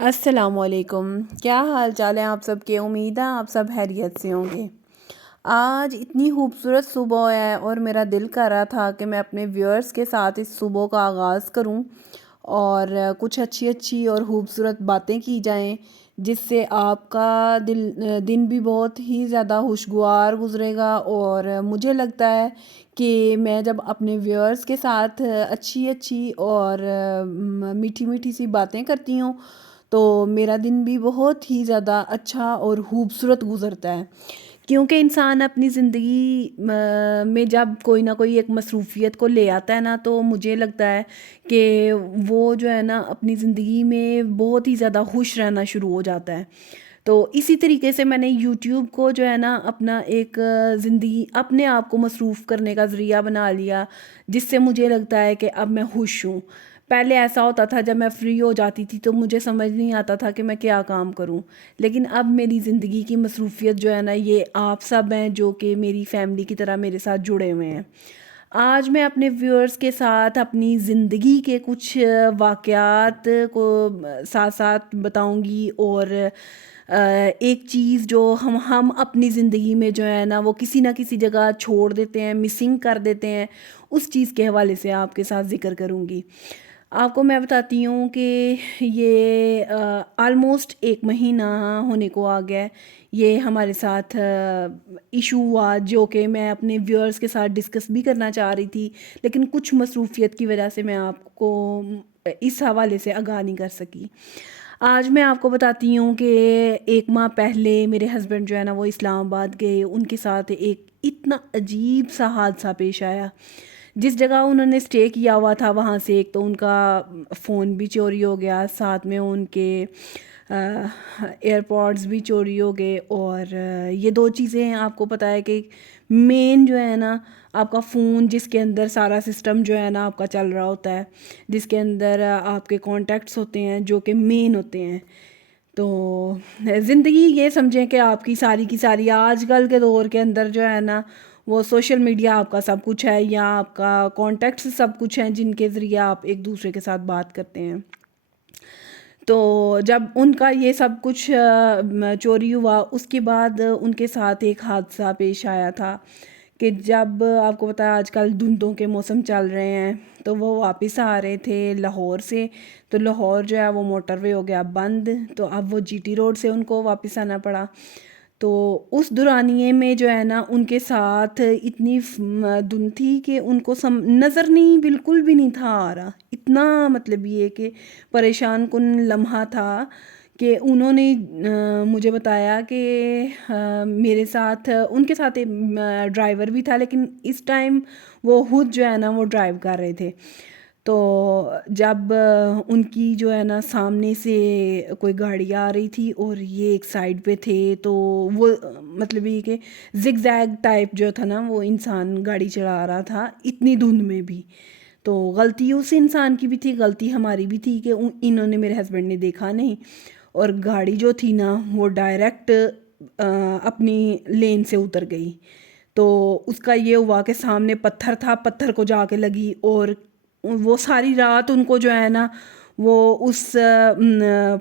السلام علیکم، کیا حال چال ہیں آپ سب کے؟ امید ہے آپ سب خیریت سے ہوں گے۔ آج اتنی خوبصورت صبح ہے اور میرا دل کر رہا تھا کہ میں اپنے ویورز کے ساتھ اس صبح کا آغاز کروں اور کچھ اچھی اچھی اور خوبصورت باتیں کی جائیں، جس سے آپ کا دن بھی بہت ہی زیادہ خوشگوار گزرے گا۔ اور مجھے لگتا ہے کہ میں جب اپنے ویورز کے ساتھ اچھی اچھی اور میٹھی میٹھی سی باتیں کرتی ہوں تو میرا دن بھی بہت ہی زیادہ اچھا اور خوبصورت گزرتا ہے، کیونکہ انسان اپنی زندگی میں جب کوئی نہ کوئی ایک مصروفیت کو لے آتا ہے نا، تو مجھے لگتا ہے کہ وہ جو ہے نا اپنی زندگی میں بہت ہی زیادہ خوش رہنا شروع ہو جاتا ہے۔ تو اسی طریقے سے میں نے یوٹیوب کو جو ہے نا اپنا ایک زندگی اپنے آپ کو مصروف کرنے کا ذریعہ بنا لیا، جس سے مجھے لگتا ہے کہ اب میں خوش ہوں۔ پہلے ایسا ہوتا تھا جب میں فری ہو جاتی تھی تو مجھے سمجھ نہیں آتا تھا کہ میں کیا کام کروں، لیکن اب میری زندگی کی مصروفیت جو ہے نا یہ آپ سب ہیں جو کہ میری فیملی کی طرح میرے ساتھ جڑے ہوئے ہیں۔ آج میں اپنے ویورز کے ساتھ اپنی زندگی کے کچھ واقعات کو ساتھ ساتھ بتاؤں گی، اور ایک چیز جو ہم اپنی زندگی میں جو ہے نا وہ کسی نہ کسی جگہ چھوڑ دیتے ہیں، مسنگ کر دیتے ہیں، اس چیز کے حوالے سے آپ کے ساتھ ذکر کروں گی۔ آپ کو میں بتاتی ہوں کہ یہ آلموسٹ 1 مہینہ ہونے کو آ گیا ہے، یہ ہمارے ساتھ ایشو ہوا جو کہ میں اپنے ویورز کے ساتھ ڈسکس بھی کرنا چاہ رہی تھی، لیکن کچھ مصروفیت کی وجہ سے میں آپ کو اس حوالے سے آگاہ نہیں کر سکی۔ آج میں آپ کو بتاتی ہوں کہ 1 ماہ پہلے میرے ہسبینڈ جو ہے نا وہ اسلام آباد گئے، ان کے ساتھ ایک اتنا عجیب سا حادثہ پیش آیا۔ جس جگہ انہوں نے اسٹے کیا ہوا تھا وہاں سے ایک تو ان کا فون بھی چوری ہو گیا، ساتھ میں ان کے ایئر پوڈز بھی چوری ہو گئے، اور یہ 2 چیزیں ہیں۔ آپ کو پتہ ہے کہ مین جو ہے نا آپ کا فون، جس کے اندر سارا سسٹم جو ہے نا آپ کا چل رہا ہوتا ہے، جس کے اندر آپ کے کانٹیکٹس ہوتے ہیں جو کہ مین ہوتے ہیں، تو زندگی یہ سمجھیں کہ آپ کی ساری آج کل کے دور کے اندر جو ہے نا وہ سوشل میڈیا آپ کا سب کچھ ہے، یا آپ کا کانٹیکٹس سب کچھ ہیں جن کے ذریعے آپ ایک دوسرے کے ساتھ بات کرتے ہیں۔ تو جب ان کا یہ سب کچھ چوری ہوا، اس کے بعد ان کے ساتھ ایک حادثہ پیش آیا تھا کہ جب آپ کو پتا ہے آج کل دھندوں کے موسم چل رہے ہیں، تو وہ واپس آ رہے تھے لاہور سے، تو لاہور جو ہے وہ موٹر وے ہو گیا بند، تو اب وہ جی ٹی روڈ سے ان کو واپس آنا پڑا۔ تو اس دورانیے میں جو ہے نا ان کے ساتھ اتنی دھند تھی کہ ان کو نظر نہیں، بالکل بھی نہیں تھا آ رہا، اتنا مطلب یہ کہ پریشان کن لمحہ تھا کہ انہوں نے مجھے بتایا کہ میرے ساتھ ان کے ساتھ ایک ڈرائیور بھی تھا، لیکن اس ٹائم وہ خود جو ہے نا وہ ڈرائیو کر رہے تھے۔ تو جب ان کی جو ہے نا سامنے سے کوئی گاڑی آ رہی تھی اور یہ ایک سائڈ پہ تھے، تو وہ مطلب یہ کہ زگ زیگ ٹائپ جو تھا نا وہ انسان گاڑی چلا رہا تھا اتنی دھند میں بھی، تو غلطی اس انسان کی بھی تھی، غلطی ہماری بھی تھی کہ انہوں نے، میرے ہسبینڈ نے دیکھا نہیں، اور گاڑی جو تھی نا وہ ڈائریکٹ اپنی لین سے اتر گئی۔ تو اس کا یہ ہوا کہ سامنے پتھر تھا، پتھر کو جا کے لگی، اور وہ ساری رات ان کو جو ہے نا وہ اس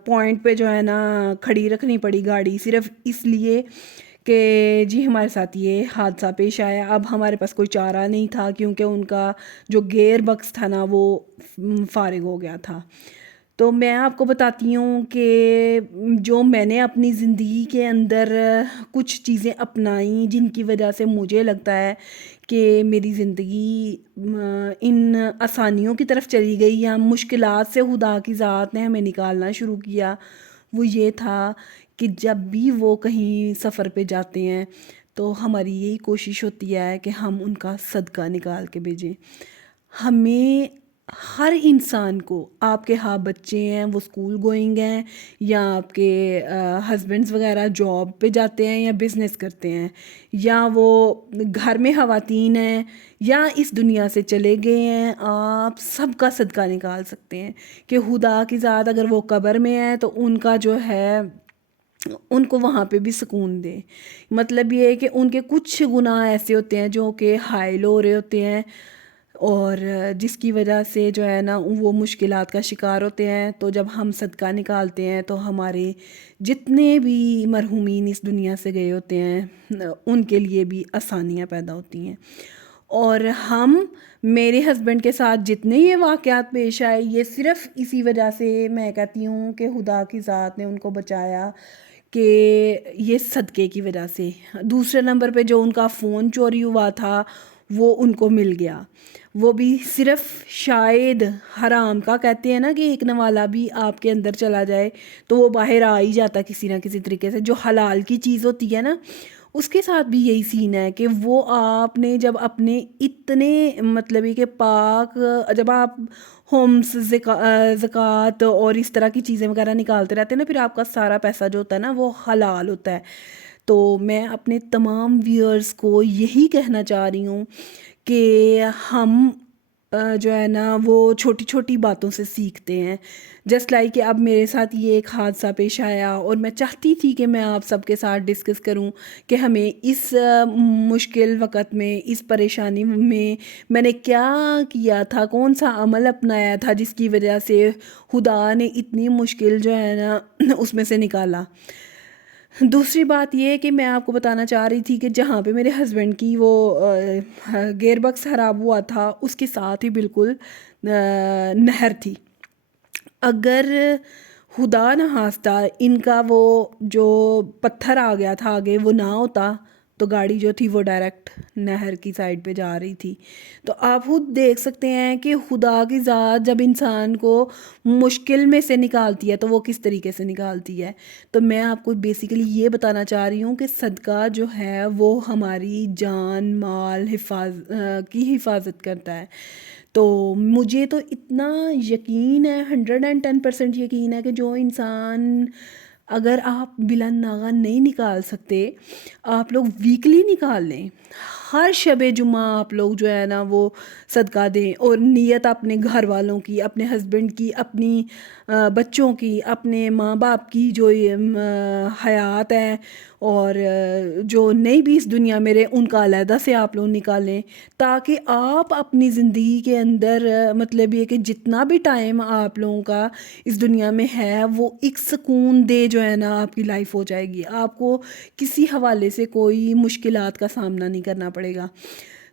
پوائنٹ پہ جو ہے نا کھڑی رکھنی پڑی گاڑی، صرف اس لیے کہ جی ہمارے ساتھ یہ حادثہ پیش آیا۔ اب ہمارے پاس کوئی چارہ نہیں تھا کیونکہ ان کا جو گیئر بکس تھا نا وہ فارغ ہو گیا تھا۔ تو میں آپ کو بتاتی ہوں کہ جو میں نے اپنی زندگی کے اندر کچھ چیزیں اپنائیں جن کی وجہ سے مجھے لگتا ہے کہ میری زندگی ان آسانیوں کی طرف چلی گئی، یا مشکلات سے خدا کی ذات نے ہمیں نکالنا شروع کیا، وہ یہ تھا کہ جب بھی وہ کہیں سفر پہ جاتے ہیں تو ہماری یہی کوشش ہوتی ہے کہ ہم ان کا صدقہ نکال کے بھیجیں۔ ہمیں ہر انسان کو، آپ کے ہاں بچے ہیں وہ اسکول گوئنگ ہیں، یا آپ کے ہسبینڈز وغیرہ جاب پہ جاتے ہیں یا بزنس کرتے ہیں، یا وہ گھر میں خواتین ہیں یا اس دنیا سے چلے گئے ہیں، آپ سب کا صدقہ نکال سکتے ہیں کہ خدا کی ذات اگر وہ قبر میں ہے تو ان کا جو ہے ان کو وہاں پہ بھی سکون دے۔ مطلب یہ ہے کہ ان کے کچھ گناہ ایسے ہوتے ہیں جو کہ حائل ہو رہے ہوتے ہیں اور جس کی وجہ سے جو ہے نا وہ مشکلات کا شکار ہوتے ہیں. تو جب ہم صدقہ نکالتے ہیں تو ہمارے جتنے بھی مرحومین اس دنیا سے گئے ہوتے ہیں ان کے لیے بھی آسانیاں پیدا ہوتی ہیں. اور میرے ہسبینڈ کے ساتھ جتنے یہ واقعات پیش آئے یہ صرف اسی وجہ سے میں کہتی ہوں کہ خدا کی ذات نے ان کو بچایا کہ یہ صدقے کی وجہ سے. دوسرے نمبر پہ جو ان کا فون چوری ہوا تھا وہ ان کو مل گیا، وہ بھی صرف شاید حرام کا، کہتے ہیں نا کہ ایک نوالا بھی آپ کے اندر چلا جائے تو وہ باہر آ ہی جاتا کسی نہ کسی طریقے سے. جو حلال کی چیز ہوتی ہے نا اس کے ساتھ بھی یہی سین ہے کہ وہ آپ نے جب اپنے اتنے مطلب کہ پاک، جب آپ ہومس زکوٰۃ اور اس طرح کی چیزیں وغیرہ نکالتے رہتے ہیں نا، پھر آپ کا سارا پیسہ جو ہوتا ہے نا وہ حلال ہوتا ہے. تو میں اپنے تمام ویورز کو یہی کہنا چاہ رہی ہوں کہ ہم جو ہے نا وہ چھوٹی چھوٹی باتوں سے سیکھتے ہیں. جسٹ لائک کہ اب میرے ساتھ یہ ایک حادثہ پیش آیا اور میں چاہتی تھی کہ میں آپ سب کے ساتھ ڈسکس کروں کہ ہمیں اس مشکل وقت میں، اس پریشانی میں نے کیا کیا تھا، کون سا عمل اپنایا تھا جس کی وجہ سے خدا نے اتنی مشکل جو ہے نا اس میں سے نکالا. دوسری بات یہ کہ میں آپ کو بتانا چاہ رہی تھی کہ جہاں پہ میرے ہسبینڈ کی وہ گیئر بکس خراب ہوا تھا اس کے ساتھ ہی بالکل نہر تھی. اگر خدا نخواستہ ان کا وہ جو پتھر آ گیا تھا آگے وہ نہ ہوتا تو گاڑی جو تھی وہ ڈائریکٹ نہر کی سائڈ پہ جا رہی تھی. تو آپ خود دیکھ سکتے ہیں کہ خدا کی ذات جب انسان کو مشکل میں سے نکالتی ہے تو وہ کس طریقے سے نکالتی ہے. تو میں آپ کو بیسیکلی یہ بتانا چاہ رہی ہوں کہ صدقہ جو ہے وہ ہماری جان مال کی حفاظت کرتا ہے. تو مجھے تو اتنا یقین ہے، 110% یقین ہے کہ جو انسان، اگر آپ بلا ناغہ نہیں نکال سکتے آپ لوگ ویکلی نکال لیں. ہر شب جمعہ آپ لوگ جو ہے نا وہ صدقہ دیں، اور نیت اپنے گھر والوں کی، اپنے ہسبینڈ کی، اپنی بچوں کی، اپنے ماں باپ کی جو حیات ہے اور جو نہیں بھی اس دنیا میں رہے ان کا علیحدہ سے آپ لوگ نکالیں، تاکہ آپ اپنی زندگی کے اندر مطلب یہ کہ جتنا بھی ٹائم آپ لوگوں کا اس دنیا میں ہے وہ ایک سکون دے جو ہے نا آپ کی لائف ہو جائے گی. آپ کو کسی حوالے سے کوئی مشکلات کا سامنا نہیں کرنا پڑے گا.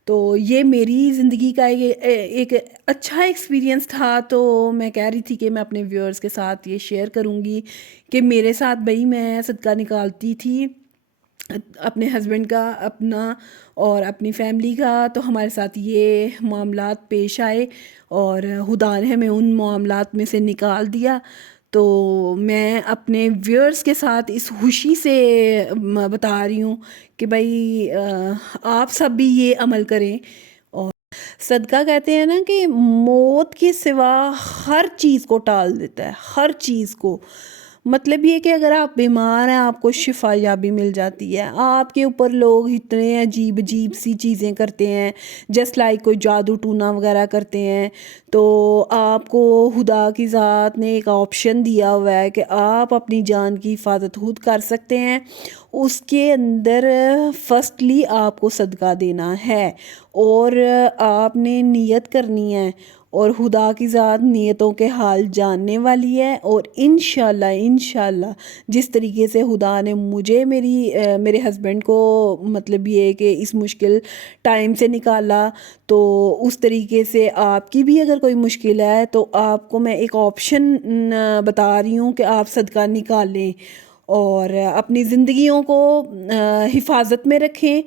تو یہ میری زندگی کا ایک اچھا ایکسپیرینس تھا. تو میں کہہ رہی تھی کہ میں اپنے ویورز کے ساتھ یہ شیئر کروں گی کہ میرے ساتھ بھائی میں صدقہ نکالتی تھی اپنے ہسبینڈ کا، اپنا اور اپنی فیملی کا. تو ہمارے ساتھ یہ معاملات پیش آئے اور خدا نے ہمیں ان معاملات میں سے نکال دیا. تو میں اپنے ویورز کے ساتھ اس خوشی سے بتا رہی ہوں کہ بھائی آپ سب بھی یہ عمل کریں. اور صدقہ کہتے ہیں نا کہ موت کے سوا ہر چیز کو ٹال دیتا ہے، ہر چیز کو. مطلب یہ کہ اگر آپ بیمار ہیں آپ کو شفا یابی مل جاتی ہے. آپ کے اوپر لوگ اتنے عجیب عجیب سی چیزیں کرتے ہیں، جسٹ لائک کوئی جادو ٹونا وغیرہ کرتے ہیں. تو آپ کو خدا کی ذات نے ایک آپشن دیا ہوا ہے کہ آپ اپنی جان کی حفاظت خود کر سکتے ہیں. اس کے اندر فرسٹلی آپ کو صدقہ دینا ہے اور آپ نے نیت کرنی ہے، اور خدا کی ذات نیتوں کے حال جاننے والی ہے. اور انشاءاللہ جس طریقے سے خدا نے مجھے میرے ہسبینڈ کو مطلب یہ کہ اس مشکل ٹائم سے نکالا، تو اس طریقے سے آپ کی بھی اگر کوئی مشکل ہے تو آپ کو میں ایک آپشن بتا رہی ہوں کہ آپ صدقہ نکالیں اور اپنی زندگیوں کو حفاظت میں رکھیں.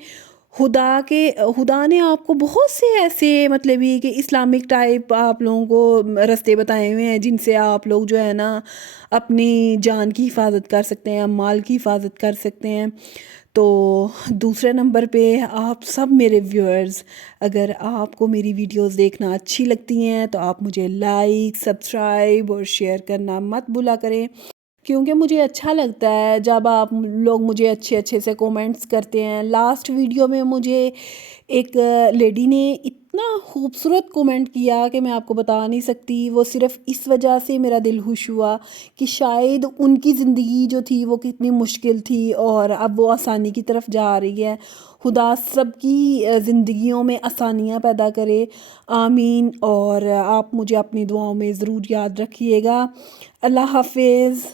خدا نے آپ کو بہت سے ایسے مطلب یہ کہ اسلامک ٹائپ آپ لوگوں کو رستے بتائے ہوئے ہیں جن سے آپ لوگ جو ہے نا اپنی جان کی حفاظت کر سکتے ہیں، مال کی حفاظت کر سکتے ہیں. تو دوسرے نمبر پہ آپ سب میرے ویورز، اگر آپ کو میری ویڈیوز دیکھنا اچھی لگتی ہیں تو آپ مجھے لائک، سبسکرائب اور شیئر کرنا مت بھولا کریں، کیونکہ مجھے اچھا لگتا ہے جب آپ لوگ مجھے اچھے سے کومنٹس کرتے ہیں. لاسٹ ویڈیو میں مجھے ایک لیڈی نے اتنا خوبصورت کومنٹ کیا کہ میں آپ کو بتا نہیں سکتی. وہ صرف اس وجہ سے میرا دل خوش ہوا کہ شاید ان کی زندگی جو تھی وہ کتنی مشکل تھی اور اب وہ آسانی کی طرف جا رہی ہے. خدا سب کی زندگیوں میں آسانیاں پیدا کرے، آمین. اور آپ مجھے اپنی دعاؤں میں ضرور یاد رکھیے گا. اللہ حافظ.